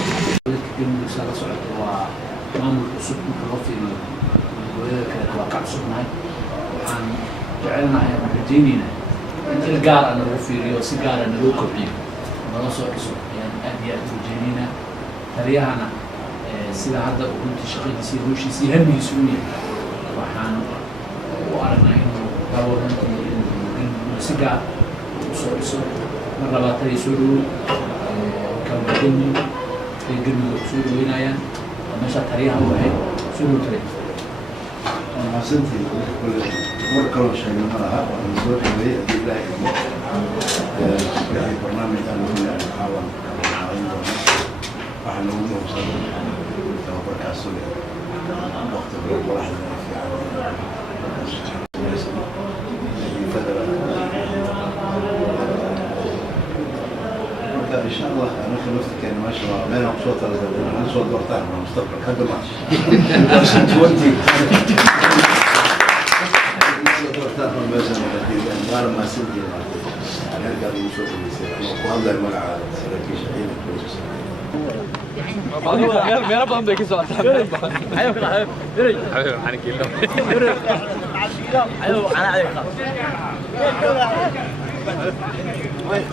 la socodka waa maamulka cusub marka loo fiiriyo goboleeda kale waa ka cusubnahay waxaan jecelnahay ama rajaynayna in il gaar ah lagu fiiriyo si gaar ah loo kobciyo nala soo dhiso ayaan aad iyo aad rajaynayna taliyahana sida hadda runtii shaqadiisa iyo hawshiisa iyo hamigiisa u yahay waxaan u aragnaa inuu daawadantii inuu si gaar u soo dhiso mar labaad taliya soo dhawow kalmadani قلنا سوري وين عيان مشى تريها وعين سوري وتري. أنا سنتي كل مرة شيء مرة ونزور اللي لا يهم. في برنامج أنا نحاول إحنا نقول صدق توقع كاسولي وقت الواحد في إن شاء الله أنا خلصت كأنه ما شاء الله بين أقصوات أنا صوت برتاح من المستقبل حد ما تودي صوت برتاح من مثلا غير ما سنتي نرجع للشغل وهذا الملعب سركيش عينك كويس ميرا بام ديكي سؤال حيو كده حبيب دري حبيب حنك يلا حيو انا عليك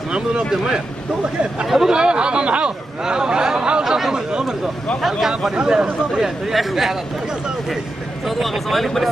محمد نوب ده مايا ابو محاول صوت صواليك بوليس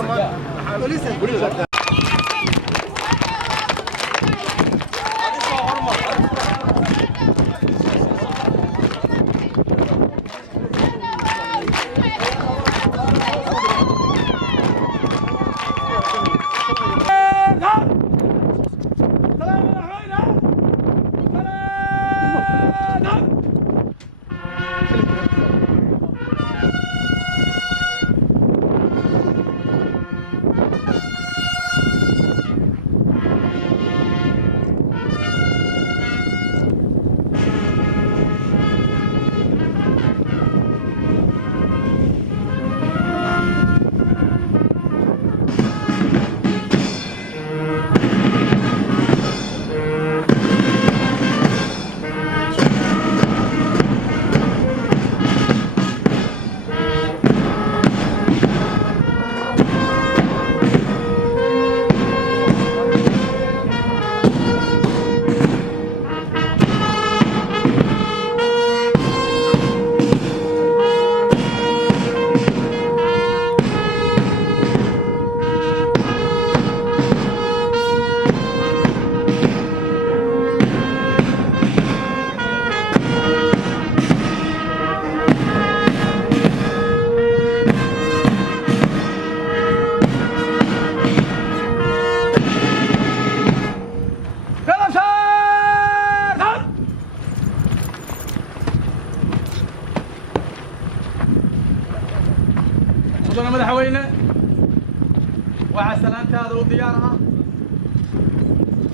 مدن مدحوينه waxa salaantaada u diyaar ah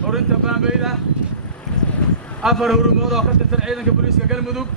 horinta baanbayda afar hurmood oo ka tirsan ciidanka booliiska galmudug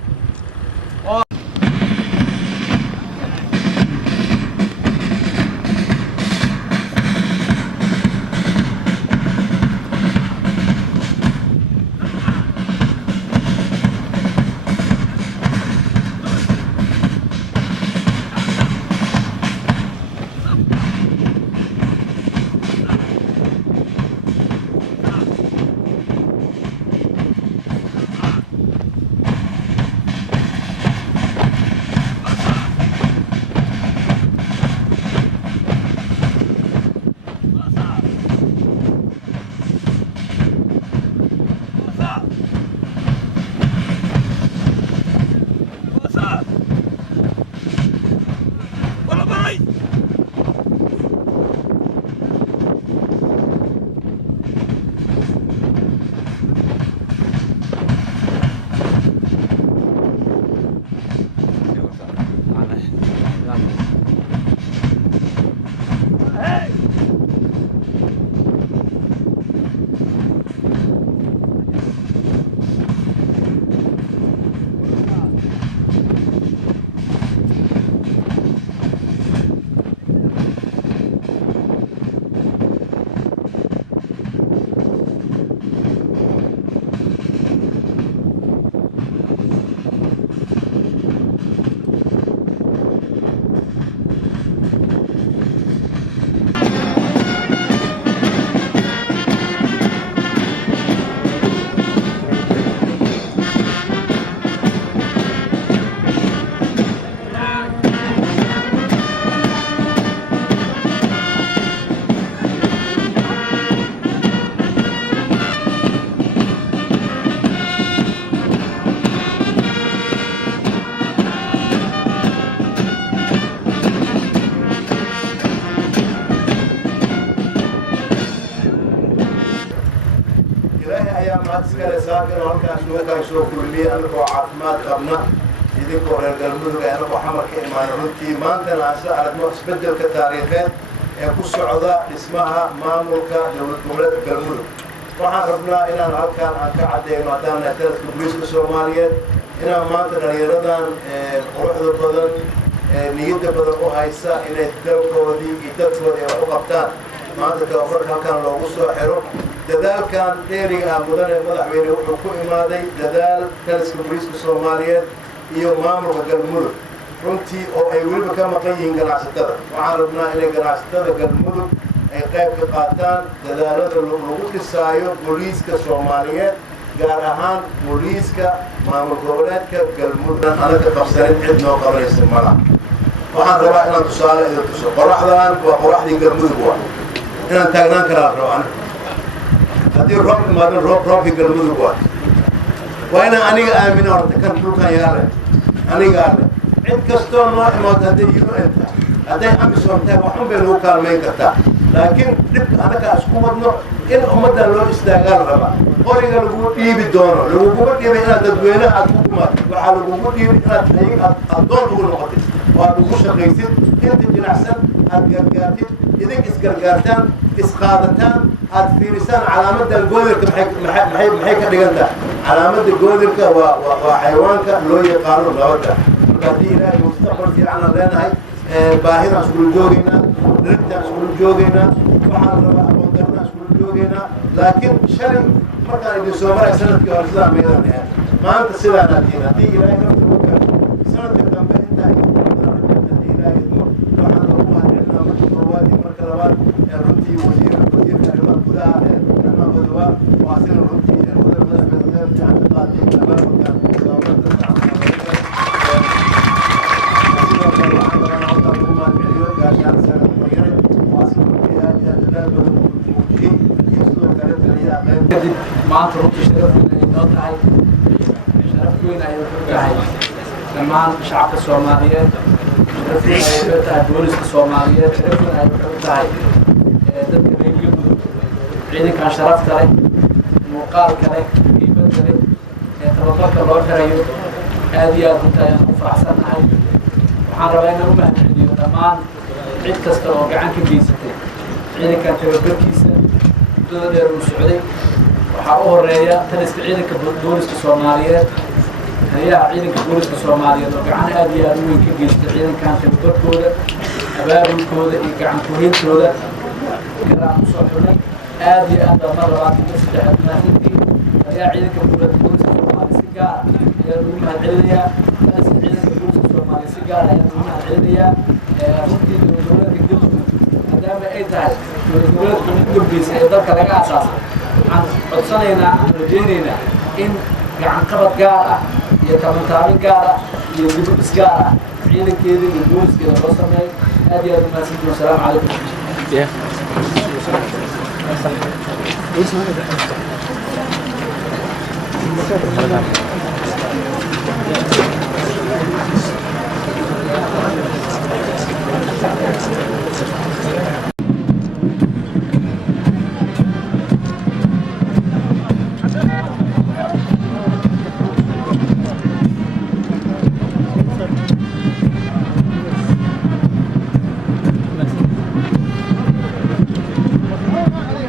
iskale saakir halkaas nuukaan soo kulmiyey anagoo caafimaad qabna idinkoo reer galmudug anagoo xamar ka imaana runtii maantana aan soo aragno isbeddelka taariikheed ee ku socda dhismaha maamulka dowlad goboleedka galmudug waxaan rabnaa inaan halkaan aan ka caddeyno haddaan nahay taliska booliiska soomaaliyeed inaan maanta dhalinyaradan quruxda badan niyadda badan u haysa inay dalkoodii iyo dadkoodii ay wax u qabtaan maanta tababarka halkaan loogu soo xiro dadaalkan dheeriga ah mudane madaxweyne wuxuu ku imaaday dadaal taliska booliiska soomaaliyeed iyo maamulka galmudug runtii oo ay weliba ka maqan yihiin ganacsatada waxaan rabnaa inay ganacsatada galmudug ay qayb ka qaataan dadaalada lagu dhisaayo booliiska soomaaliyeed gaar ahaan booliiska maamul goboleedka galmudug anaga qabsanin cid noo qabanaysa malaha waxaan rabaa inaan tusaale idin tuso qoraxdan waa qoraxdii galmudug waa inaan taagnaan karaa rabo aniga haddii roob imaadan roobkii galmudug waa inaan aniga aamina horta kan dhulkan yaale anigaa le cid kastoo noo imaado hadday UN tahay hadday amisom tahay waxun bay lagu kaalmayn kartaa laakiin dhibka anaga isku wadno in ummaddan loo istaagaan rabaa qoriga lagugu dhiibi doono laguguma dhiibay inaad dadweynaha aad ku kumaatid waxaa lagugu dhiibay inaad addoon ugu noqotid oo aad ugu shaqaysid inta jinacsan aad gargaartid idink isgargaartaan isqaadataan aad fiirisaan calaamadan goodirka maxay ka dhigan tahay calaamadda goodirka waa xayawaanka loo yaqaano nabadda marka haddii ilaahay mustaqbal fiican aan leenahay baahidaan iskula joogaynaa dhirtaan iskula joogaynaa waxaan rabaa aqoondarnaan iskula joogaynaa laakiin shalay markaan idin soo maray sanadkii hore sidaa meydaan ahayn maanta sidaan atiin haddii ilaahay ka furuka sanadka dambe intaa haddii ilaahay idmo waxaan ugu mahadcelinaa marka koowaad iyo marka labaad runtii wasiirka arrimaha gudaha arrimaha wadawaa waa sina runtii madaxweyne fiican ka qaatay maamulkan sababta kadib maanta runtii sharaf weyn ay noo tahay sharaf weyn ay u tahay dhammaan shacabka soomaaliyeed sharaf weyn ay u tahay booliska soomaaliyeed sharaf weyn ay u tahay dadka reer galmudug ciidankan sharafta leh muuqaalka leh qiimada leh ee tababarka loo xirayo aad iyo aad runta ayaan ku faraxsannahay waxaan rabaa inaan u mahadceliyo dhammaan cid kasta oo gacan ka geysatay ciidankan tababarkiisa muddada dheer uu socday waxaa u horeeya taliska ciidanka booliska soomaaliyeed hayaha ciidanka booliska soomaaliyeed oo gacan aad iyo aad u weyn ka geystay ciidankan tababarkooda abaabulkooda iyo gacan kuheyntooda kalaan kusoo xulnay aad iyo aad baa mar labaad iyo saddexaad mahadsantiin hayaha ciidanka booliska soomaaliya si gaar ayaan ugu mahadcelinayaa taliska ciidanka booliska soomaaliya si gaar ayaan ugu mahadcelinayaa runtii dowladgoboleedka galmudug maadaama ay tahay dowladgoboleedka ugu dambeysay ee dalka laga asaasay waxaan codsanaynaa aan rajaynaynaa in gacan qabad gaar ah iyo tabantaabin gaar ah iyo dibudhis gaar ah ciidankeeda iyo booliskeeda loo sameeyo aad iyo aad umahadsantiin wasalaamu calaykum